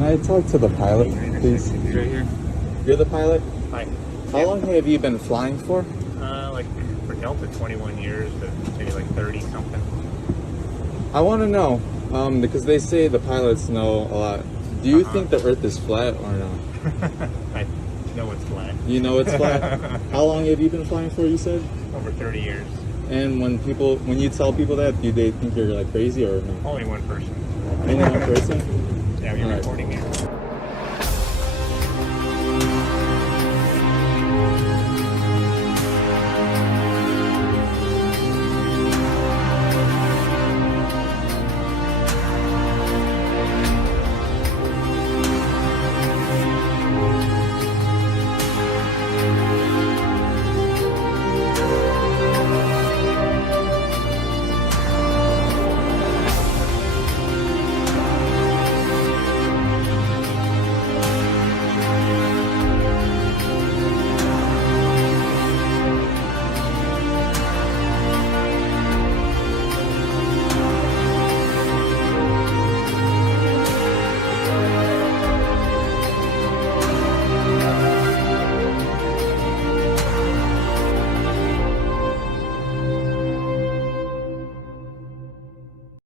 Can I talk to the pilot, please? Right here. You're the pilot? Hi. How long have you been flying for? Like for Delta, 21 years, but maybe like 30 something. I want to know, because they say the pilots know a lot. Do you think the Earth is flat or no? I know it's flat. You know it's flat? How long have you been flying for, you said? Over 30 years. And when you tell people that, do they think you're like crazy or no? Only one person. Only one person? Yeah, we're All right. recording here.